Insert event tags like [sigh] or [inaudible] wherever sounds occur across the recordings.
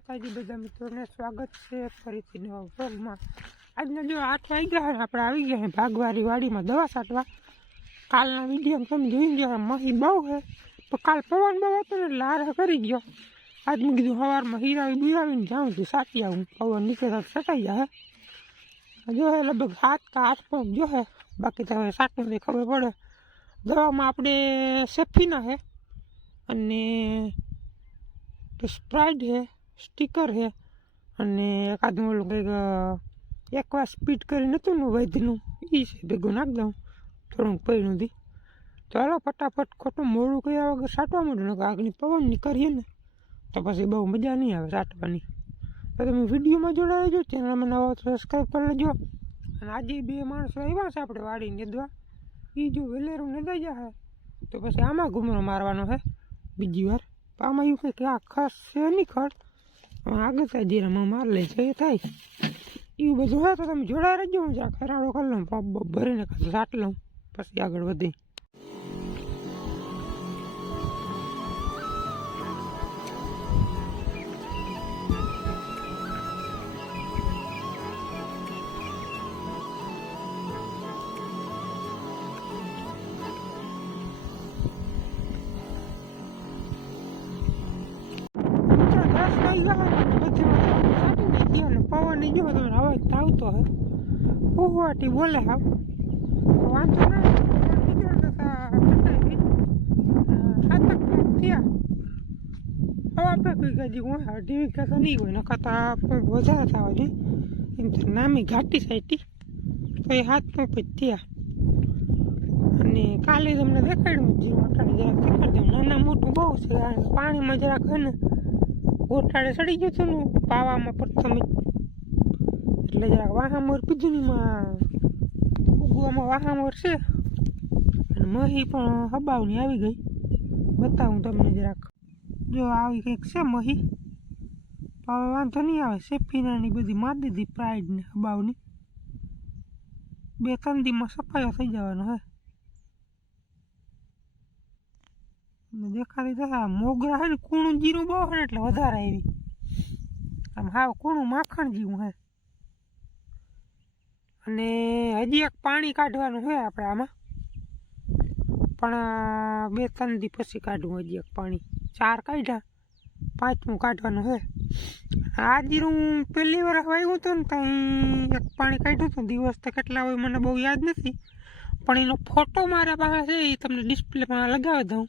માતાજી બધા મિત્રોને સ્વાગત છે. ફરીથી નવા વ્લોગમાં. આજના જો આઠ વાગી ગયા ને આપણે આવી ગયા છે ભાગવારી વાડીમાં દવા છાંટવા કાલના વીડિયો તમે જોઈ ગયા મહી બહુ છે. તો કાલ પવન બહુ હતો ને લારા કરી ગયો. આજ મેં કીધું સવારમાં હીરાવી બિરાવીને જાઉં છું, સાચી આવું. પવન નીચે તો સટાઈ જાય. જો હે, લગભગ સાત કે આઠ પંપ જો હે. બાકી તો હવે સાતનું ખબર પડે. દવામાં આપણે સેફીના છે. અને સ્પ્રાઇટ છે. સ્ટીકર છે. અને એકાદું ઓલું કંઈક એકવાર સ્પીડ કરીને હતું ને વૈધનું એ છે, ભેગું નાખી દઉં. થોડુંક પૈણું દી. ચાલો ફટાફટ ખોટું મોડું કર્યા વગર સાટવા માંડું ને આગની પવન કરીએ ને, તો પછી બહુ મજા નહીં આવે સાટવાની. તો તમે વિડીયોમાં જોડાઈ રહેજો ચેનલમાં તો સબસ્ક્રાઈબ કરી લેજો. અને આજે બે માણસો આવ્યા છે આપણે વાડી નેદવા એ જો વેલેરું નેદાઈ જાય તો પછી આમાં ઘૂમરો મારવાનો છે બીજી વાર. આમાં એવું કંઈક આ ખાસ છે નહીં ખડ. આગળ થાય જીરામાં માર લે છે, એ થાય. એવું બધું હોય તો તમે જોડાઈ રહેજો, હું જ્યાં ખરાડો કરી લઉં પંપ બપ ભરીને સાટ લઉં, પછી આગળ વધી. પવન ગયો તમે અવાજ તો આવતો હે ઉહવાટી બોલે હા વાંધો ના તા ગઈ હું અઢી વીઘા તો નહીં હોય નખાતા વધારે થવા એમ તો નામી ઘાટી સાઈટી તો એ હાથ પંપ જ થયા અને કાલે તમને દેખાડ્યું જીરું અટાણે જરાક દેખાડી નાના મોટું બહુ છે પાણીમાં જરાક હોય ને ગોટાળે સડી ગયું હતું ને, પાવામાં પ્રથમ એટલે જરાક વાહામોર એમાં. ઉગવામાં વાહામોર છે. અને મહી પણ હબાવની આવી ગઈ. બતાવું તમને જરાક. જો આવી કંઈક છે મહી? હવે વાંધો નહીં આવે સેફીનાની બધી મારી દીધી પ્રાઇડ ને હબાવની. બે ત્રણ દીમાં સફાયો થઈ જવાનો હે ને દેખાતી તો મોગરા હે ને કૂણું જીરું બહુ હે એટલે વધારે આવી. આમ હાવ કૂણું માખણ જેવું હે. અને હજી એક પાણી કાઢવાનું છે આપણે આમાં. પણ બે ત્રણ દી પછી કાઢવું હજી એક પાણી. ચાર કાઢ્યા. પાંચમું કાઢવાનું હે. આ જીરું પહેલી વાર વાવ્યું હતું ને ત્યાં એક પાણી કાઢ્યું હતું. દિવસ તો કેટલા હોય મને બહુ યાદ નથી. પણ એનો ફોટો મારા પાસે છે, એ તમને ડિસ્પ્લેમાં લગાવી દઉં.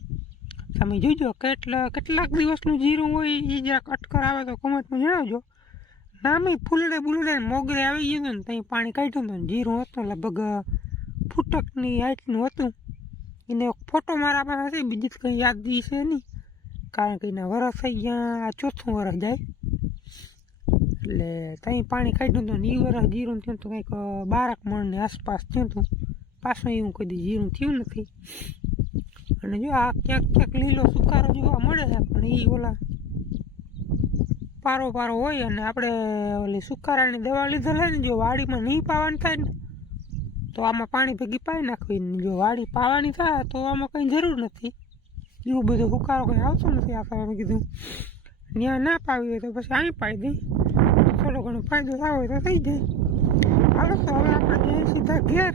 તમે જોઈજો કેટલા, કેટલાક દિવસનું જીરું હોય એ જરાક અટકર આવે તો કોમેન્ટમાં જણાવજો. નામે ફૂલડે બુલડે મોગરે આવી ગયું હતું ને ત્યાં પાણી કાઢ્યું હતું જીરું હતું, લગભગ ફૂટકની હાઇટનું હતું. એને એક ફોટો મારા પાસે છે બીજી કંઈ યાદ છે નહીં કારણ કે એના વરસ થઈ ગયા, આ ચોથું વરસ જાય. એટલે ત્યાં પાણી કાઢ્યું હતું ને એ વરસ જીરું થયું હતું કંઈક બારક મણની આસપાસ થયું હતું. પાછું એવું કોઈ દી જીરું થયું નથી. અને જો આ ક્યાંક ક્યાંક લીલો સુકારો જોવા મળે છે, પણ એ ઓલા પારો પારો હોય અને આપણે ઓલી સુકારાની દવા લીધેલા ને, જો વાડીમાં નહીં પાવાની થાય ને, તો આમાં પાણી ભેગી પાઈ નાખવી જો વાડી પાવાની થાય તો આમાં કંઈ જરૂર નથી. એવું બધું સુકારો કંઈ આવતો નથી, આ મેં કીધું. ત્યાં ના પાવી હોય તો પછી અહીં પાઈ દઈ થોડો ઘણો ફાયદો થાય તો થઈ જાય. હાલો તો હવે આપણે સીધા ઘેર.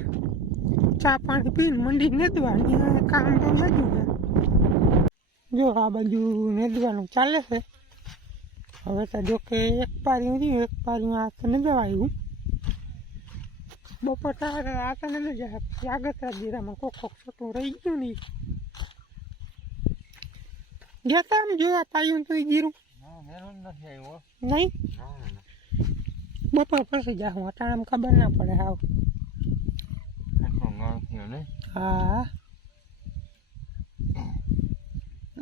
ચા પાણી પીને મંડી નેદવાની કામ તો લાગ્યું છે. જો આ બાજુ નેદવાનું ચાલે છે. હવે તો જો કે એક પારી રહ્યું એક પારી આ તો નજવા આવ્યું બપોર થાય આ તો ને જાય આગળ જીરામાં કોક કોક છોટું રહી ગયું નહીં ગયા તા આમ જોવા પાયું તો જીરું નહીં? બપોર પછી જાઉં અટાણામાં ખબર ના પડે હાવ. હા.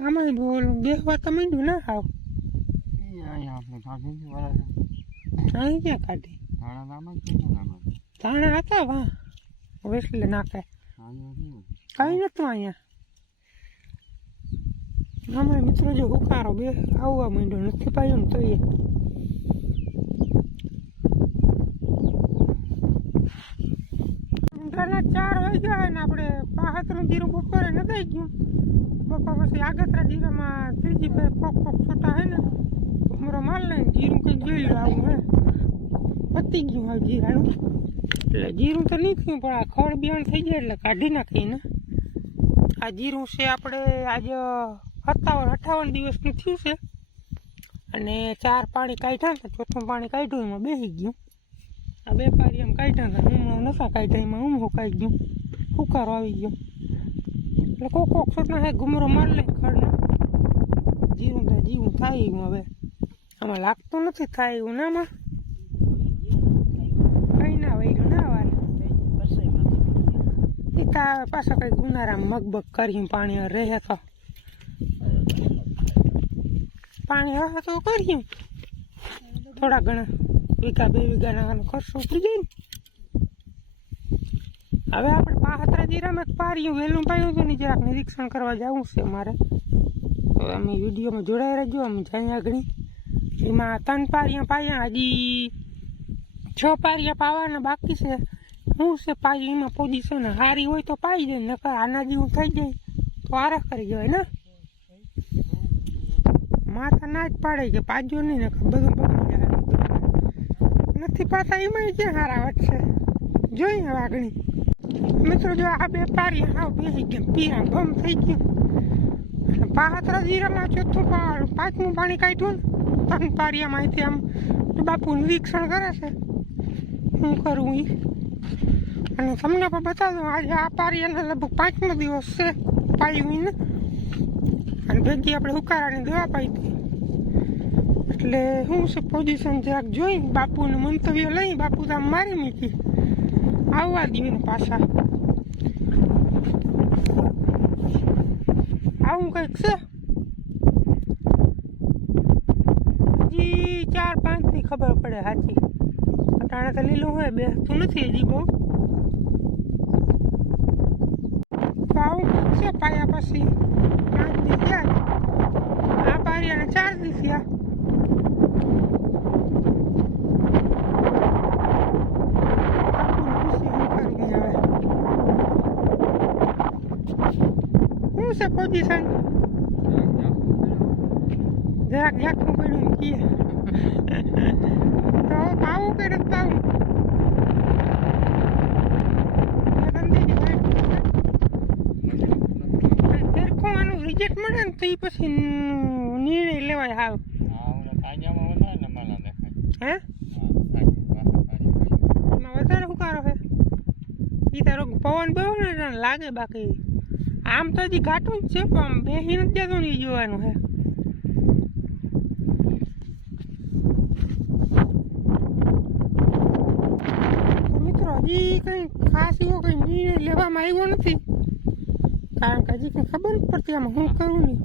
આમાં બોલ બેસવા તો માંડ્યું ના હાવ. અહીં ક્યાં કાઢી ધાણા હતા વા વેસલે નાખે. કઈ નતું અહીંયા. અમારે મિત્રો જો હુકારો બે આવવા માંડ્યો નથી પાયો ને તો એ. ઊંઘાના જાય ને આપણે પાહતરું જીરું બપોરે નદાઈ ગયું. બપોર પછી આગતરા જીરામાં ત્રીજી ફેર કોક કોક છોટા હે ને ઘૂમરો માલ લઈને જીરું કંઈક જોઈ લો આવું હે. પતી ગયું હવે જીરાનું. એટલે જીરું તો નહીં થયું, પણ આ ખડ બિયાણ થઈ જાય એટલે કાઢી નાખીને આ જીરું છે આપણે આજે સત્તાવન, અઠાવન દિવસનું થયું છે. અને ચાર પાણી કાઢ્યા ને ચોથું પાણી કાઢ્યું, એમાં બેસી ગયું. આ વેપારી એમ કાઢ્યા હતા. હું નતા કાઢ્યા. એમાં હું કાઢી ગયું? હુકારો આવી ગયો. એટલે કોક કોક છોટના હે, ગુમરો માર લે ખડને જીવું થાય જીવું થાય એવું હવે. આમાં લાગતું નથી થાય એવું ને આમાં. કઈ ના વૈર્યું ના વાર એ તા પાછા કઈ ઉનાળામાં મગબગ કર્યું, પાણી રહે તો. પાણી હશે તો કર્યું. થોડા ઘણા. વીઘા બે ખર્ચો ઉપડી જાય ને. હવે આપણે પાહત્રા જીરામાં પાર્યું વહેલું પાયું હતું ને જરાક નિરીક્ષણ કરવા જવું છે મારે. હવે અમે વિડીયોમાં જોડાઈ રહેજો, અમે જાય આગળ. એમાં ત્રણ પારિયા પાયા, હજી છ પારિયા પાવાના બાકી છે. શું છે પાયું? એમાં પોઝિશન સારી હોય તો પાઈ જાય, નકર આના જેવું થઈ જાય. તો આરા કરી જવાય ને. માથા ના જ પાડે કે પાજો નહીં, નકર બધું બગડી પાછા એમાં જે હારા છે. જોઈ આગળ. મિત્રો, જો આ બે પારી હાવ બેસી ગયા. પીરા ભમ થઈ ગયું. પાત્રા જીરામાં ચોથું પાંચમું પાણી કાઢ્યું ને, ત્રણ પારિયામાંથી આમ બાપુ નિરીક્ષણ કરે છે. શું કરું એ અને તમને પણ બતાવું, આજે આ પારિયાને લગભગ પાંચમો દિવસ છે પાયું અને ભેગી આપણે ઉકારાની દવા પાઈ હતી. એટલે હું છે પોઝિશન જરાક જોઈ, બાપુનું મંતવ્ય લઈ બાપુ તો મારી મૂકી. આવવા દઈએ ને પાછા. આવું કંઈક છે? હજી ચાર પાંચની ખબર પડે સાચી અટાણે તો લીલું હોય, બેસતું નથી હજી બહુ. તો આવું કંઈક છે, પાયા પછી પાંચ દિવસ આ આ અને ચાર દિવસ થયા શું છે પોઝિશન જરાક ઝાખું પડ્યું કીએ તો આવું કે નથી આનું રિજેક્ટ મળે ને તો એ પછી નિર્ણય લેવાય હાવ હે એમાં વધારે હુકારો છે એ તારો પવન બેવો ને લાગે બાકી આમ તો હજી ઘાટું જ છે, પણ બેસી નથી જતું ને જોવાનું છે મિત્રો, હજી કંઈ ખાસ એવો કંઈ નિર્ણય લેવામાં આવ્યો નથી. કારણ કે હજી કંઈ ખબર નથી પડતી આમાં હું કરું નહીં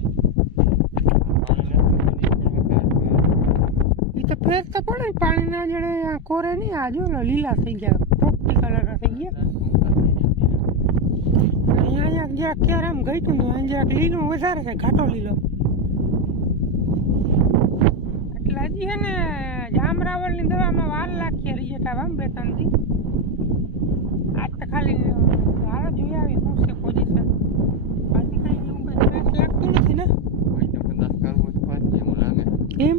એ તો ફેર તો પડે, પાણી પાણીના જડે કોરે નહીં, આ જો લીલા થઈ ગયા, પોપટી કલરના થઈ ગયા. અહીંયા જ્યાં ક્યારે આમ ગઈ તું અહીંયા લીલું વધારે છે ઘાટો લીલો. એટલે હજી છે ને જામરાવળની દવામાં વાર લાખીએ રહી આવે આમ બે ત્રણથી આજ તો ખાલી હાલ જોઈ આવી શું છે પોઝિશન બાકી કંઈ એવું કઈ સ્ટ્રેસ લાગતું નથી ને? એમ?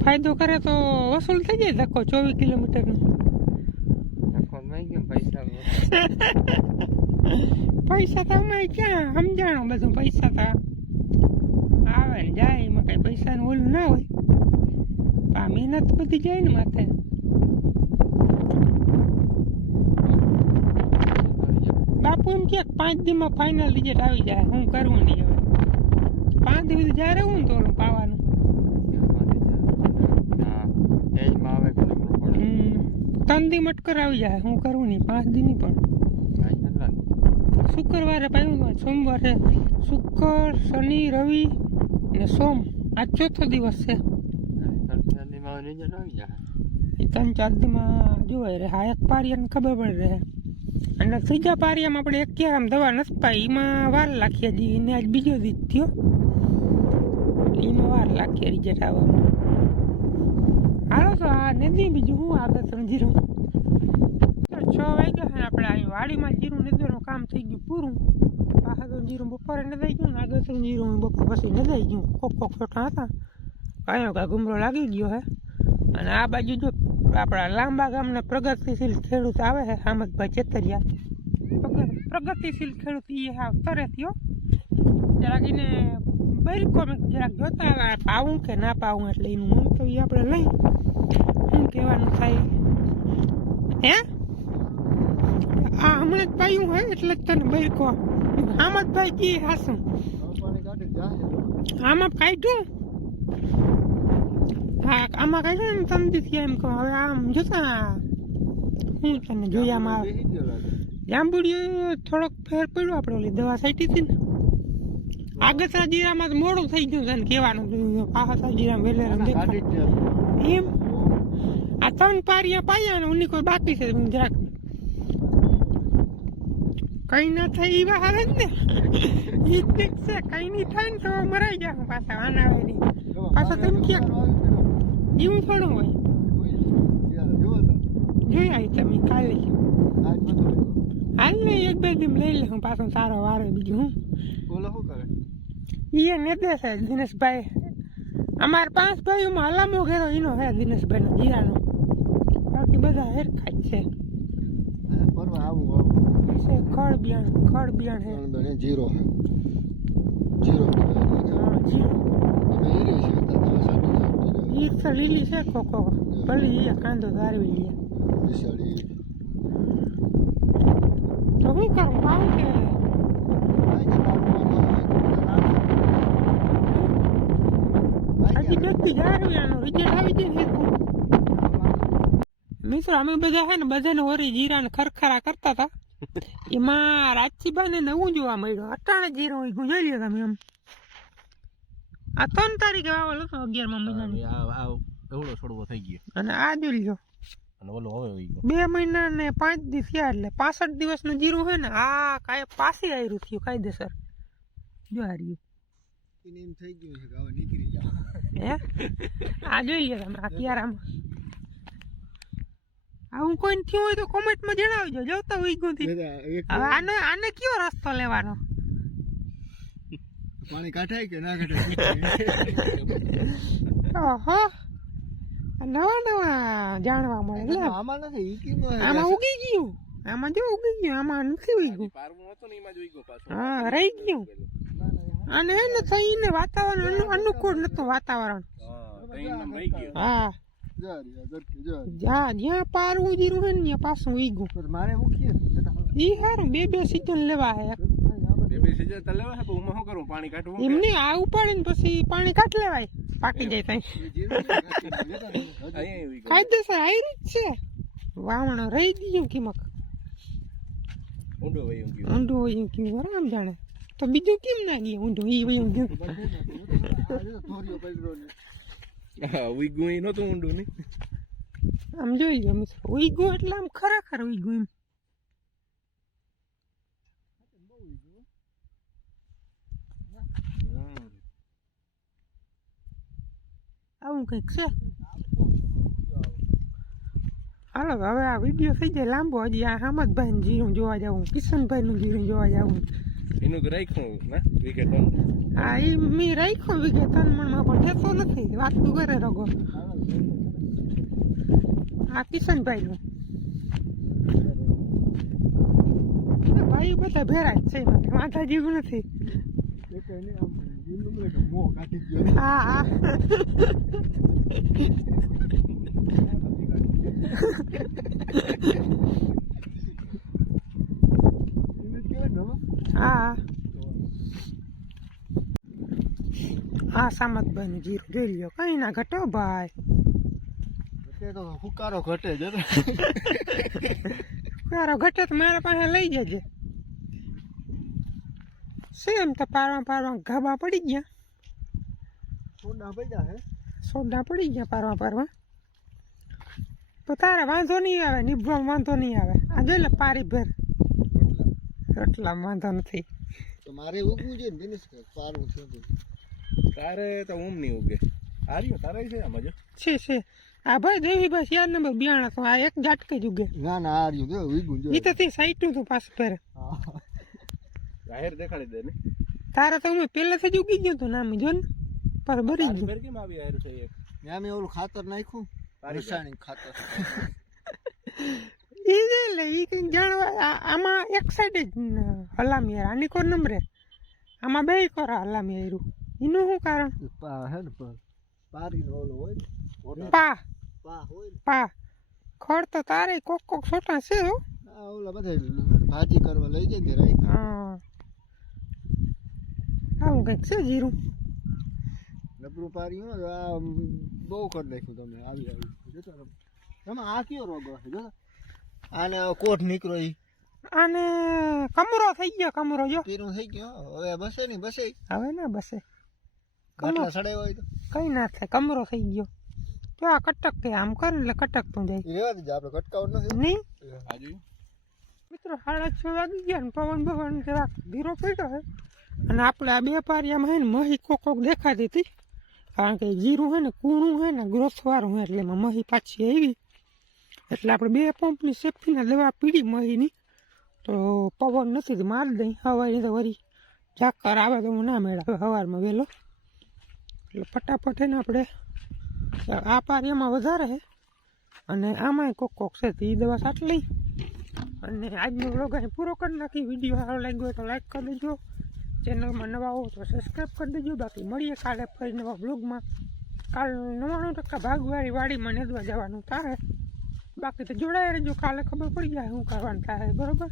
ફાયદો કરે તો વસૂલ થઈ જાય ધક્કો ચોવીસ કિલોમીટરનો. પૈસા. [laughs] તો અમારે ક્યાં? સમજાણો બધું પૈસા તો આવે ને જાય એમાં કઈ પૈસાનું ઓલું ના હોય. આ મહેનત બધી જાય ને માથે. બાપુ એમ કે પાંચ દીમાં ફાઇનલ રિઝલ્ટ આવી જાય. હું કરવું નહીં હવે. પાંચ દિવસ જાય રહેવું ને તો ઓલું પાવાનું. ત્રણ દી મટકર આવી જાય. હું કરવું નહીં. પાંચ દી નહીં પણ. શુક્રવારે પાયું સોમવારે શુક્ર, શનિ, રવિ ને સોમ. આ ચોથો દિવસ છે. ત્રણ ચાર દીમાં જોવાય રહે. હા, એક પારિયાને ખબર પડી રહે. અને ત્રીજા પારિયામાં આપણે એક આમ દવા નથી પાઈ. એમાં વાર લાખીએ હજી ને આજ બીજો દી થયો. એમાં વાર લાખીએ રિઝલ્ટ આવવામાં હાલો તો આ નદી બીજું હું આગળ સમજી જીરું છ વાગ્યા છે આપણે અહીં વાડીમાં જીરું નદીનું કામ થઈ ગયું પૂરું. પાછળ જીરું બપોરે નદાઈ ગયું ને આગળ જીરું બપોર પછી નદાઈ ગયું. કોક કોક છોટા હતા. કાંઈ કાંઈ ગુમરો લાગી ગયો હે. અને આ બાજુ જો આપણા લાંબા ગામના પ્રગતિશીલ ખેડૂત આવે છે હામદભાઈ ચેતરિયા. પ્રગ- પ્રગતિશીલ ખેડૂત એ હાવ તરે થયો જરાક એને બિલકુલ જરાક જોતા પાવું કે ના પાવું એટલે એનું મંતવ્ય આપણે લઈ. શું કહેવાનું થાય? હે? આ હમણાં જ પાયું હોય એટલે જ તને બિલકો ભાઈ કી હાસું. આમાં કાઢ્યું? હા આમાં કાઢ્યું ને દીધી એમ કહો. હવે આમ જોતા. હું તને જોયામાં આવે જાંબુડીઓ થોડોક ફેર પડ્યો આપણે ઓલી દવા છાંટી હતી ને. આગતરા જીરામાં તો મોડું થઈ ગયું છે કહેવાનું. પાછા જીરામાં વેલેરા દેખાય. જ એમ? આ ત્રણ પારિયા પાયા ને ઉની કોઈ બાકી છે. જરાક કઈ ના થાય એવા હારે ને. એ ઠીક છે કઈ નહીં થાય ને તો મરાઈ જાય પાછા વાના આવે પાછો તેમ ક્યાં? એવું થોડું હોય આવી તમે કાલે હાલ ને એક બે દિન લઈ લે? હું પાછો સારો વારે બીજું હું ઈ ને દે છે દિનેશભાઈ અમાર પાંચ ભાઈઓમાં હલામો ઘેરો એનો હે દિનેશભાઈનો જીરાનો બાકી બધા હેરખા જ છે. છે ખડ બિયાણ ખડ બિયાણ હે જીરો જીરો જીરો અમે એ રહી છે ઈ તો લીલી છે કોકો ભલી ઈ કાંદો ધારવી લે વિશાળી તો હું કરું પાઉં કે હજી બેથી ધારવી આનો રિઝલ્ટ આવી જાય. મિત્રો અમે બધા છે ને બધાને હોરી જીરાને ખરખરા કરતા હતા. [laughs] એમાં રાજસીબાને નવું જોવા મળ્યું? અટાણે જીરો હોય જોઈ લ્યો તમે એમ. આ ત્રણ તારીખે વાવેલો હતો અગિયારમાં મહિનાની. એવડો છોડવો થઈ ગયો. અને આ જોઈ લ્યો. અને ઓલો હવે ગયો. બે મહિના ને પાંચ દિવસ થયા એટલે પાસઠ દિવસનું જીરું છે ને આ કાંઈ પાસી આવ્યું થયું કાયદેસર. જો હાર્યું એમ થઈ ગયું છે કે હવે નીકળી જાવ હે? આ જોઈ લ્યો તમે આ કિયારામાં. આવું કોઈ થયું હોય તો કોમેન્ટમાં જણાવજો. જોતા હોય ગુંથી હવે આને આને કયો રસ્તો લેવાનો? પાણી કાઢાય કે ના કાઢાય? ઓહો. નવા નવા જાણવા મળે એટલે આમાં નથી ઈ આમાં ઉગી ગયું. આમાં જો ઉગી ગયું આમાં નથી ઉગ્યું. પારવું હતો ને એમાં જોઈ ગયો પાછો. હા રહી ગયું. અને એને થઈને વાતાવરણ અનુકૂળ નતું વાતાવરણ. હા. તઈ ગયો જા. જ્યાં જ્યાં પારવું જીરું હોય ને ત્યાં પાછું પણ મારે. ઈ હારું બે બે સીઝન લેવા હે બે બે સીઝન તો લેવા પણ હું શું કરું? પાણી કાઢવું એમને આ ઉપાડીને પછી પાણી કાઢ લેવાય. પાકી જાય ને ને, ગયો કાયદેસર આવી જ છે વાવણો રહી ગયું કિમક. ઊંડો વહી ગયો. ઊંડું બરાબર આમ જાણે. તો બીજું કેમ ના ગયું ઊંડું? ઈ વયું ગયું. હા ગયું એ નહોતું ઊંડું નહીં આમ જોઈ લો મિત્રો. ઉઈગું એટલે આમ ખરેખર ઉઈગું એમ. આવું કંઈક છે? હાલો, હવે આ વીડિયો થઈ જાય લાંબો. હજી આ હામદભાઈનું જીરું જોવા જવું કિશનભાઈનું જીરું જોવા જવું એનું રાખ્યું ને? વિઘટન? હા એ મેં રાખ્યું વિઘટન પણ માં પણ થતો નથી. વાત તું કરે રગો આ કિશનભાઈનું. નું ભાઈ બધા ભેરા જ છે એમાં માથા જેવું નથી. હા હા [laughs] જ કહેવાય ને. હા હા સામતભાઈનું જીરું જોઈ લ્યો. કઈ ના ઘટો ભાઈ? તો હુકારો ઘટે છે હુકારો ઘટે તો મારા પાસે લઈ જજે. સેમ તો પારવા પારવા ગાબા પડી ગયા? સોડા પડ્યા હે. સોડા પડી ગયા પારવા પારવા? તો તારે વાંધો નહીં આવે નિભવામાં વાંધો નહીં આવે. આ જોઈ લે પારી ભેર એટલા વાંધો નથી તો મારે ઉગવું જોઈએ ને દિનેશ કે પારવું છે તારે તો ઊમ નહીં ઉગે. આ તારે છે આમાં જો. છે છે. આ ભાઈ દેવી બસ યાર નંબર બિયાણા તો આ એક ઝાટકે જ ઉગે. ના ના હાર્યું રહ્યું. જો ઉગવું એ જોઈએ તો તે સાઈટનું તો પાસ હા. જાહેર દેખાડી દે ને. તારે તો હું પહેલેથી જ ઉગી ગયો તો નામ જો ને. પર ભરી ગયો. ફેર કેમ આવી હારું છે એક? મેં ઓલું ખાતર નાખ્યું? રસાયણિક ખાતર. [laughs] એ જે લે એ કંઈક જાણવા આમાં એક સાઈડ જ હલામી યાર આની કોણ નંબરે? આમાં બે કોરા હલામી આયરું એનું શું કારણ? પા હે ને પારીનો ઓલો હોય પા. પા હોય પા. ખડ તો તારે કોક કોક છોટા છે હો. ઓલા બધા ભાજી કરવા લઈ જાય ને રાઈ. હા. આવું કંઈક છે જીરું? નબળું પારી હોય બહુ કરી નાખ્યું તમે આવી આવી. જોતો. તમે આ કયો રોગ હશે જો આને કોટ નીકળો ઈ. આને કમરો થઈ ગયો કમરો જો. પીરું થઈ ગયો હવે બસે નહીં બસે. હવે ના બસે. કમરો. સડે હોય તો. કઈ ના થાય કમરો થઈ ગયો. તો આ કટક કે આમ કર એટલે કટક તું જાય રેવા દેજો આપણે કટકાવ નથી. નહીં? આ મિત્રો સાડા છ વાગી ગયા ને પવન બવન જરાક ધીરો પડ્યો હે. અને આપણે આ બે પારિયામાં હે ને મહી કોક કોક દેખાતી હતી. કારણ કે જીરું હે ને કૂણું હે ને ગ્રોથ વાળું હે એટલે એમાં મહી પાછી આવી. એટલે આપણે બે પંપની સેફટીના દવા પીડી મહીની. તો પવન નથી તો મારી દઈ હવારી તો વળી ઝાકર આવે તો હું ના મેળવે સવારમાં વહેલો. એટલે ફટાફટ એને આપણે, આ પાર એમાં વધારે છે અને આમાંય કોક કોક છે એ દવા સાટલી અને આજનો વ્લોગ અહીં પૂરો કરી નાખી. વીડિયો સારો લાગ્યો હોય તો લાઈક કરી દેજો. ચેનલમાં નવા હો તો સબસ્ક્રાઈબ કરી દેજો. બાકી મળીએ કાલે ફરી નવા વ્લોગમાં કાલ નવાણું ટકા ભાગવાળી વાડીમાં નેદવા જવાનું થાય બાકી તો જોડાઈ રહેજો. કાલે ખબર પડી જાય શું કરવાનું થાય બરોબર?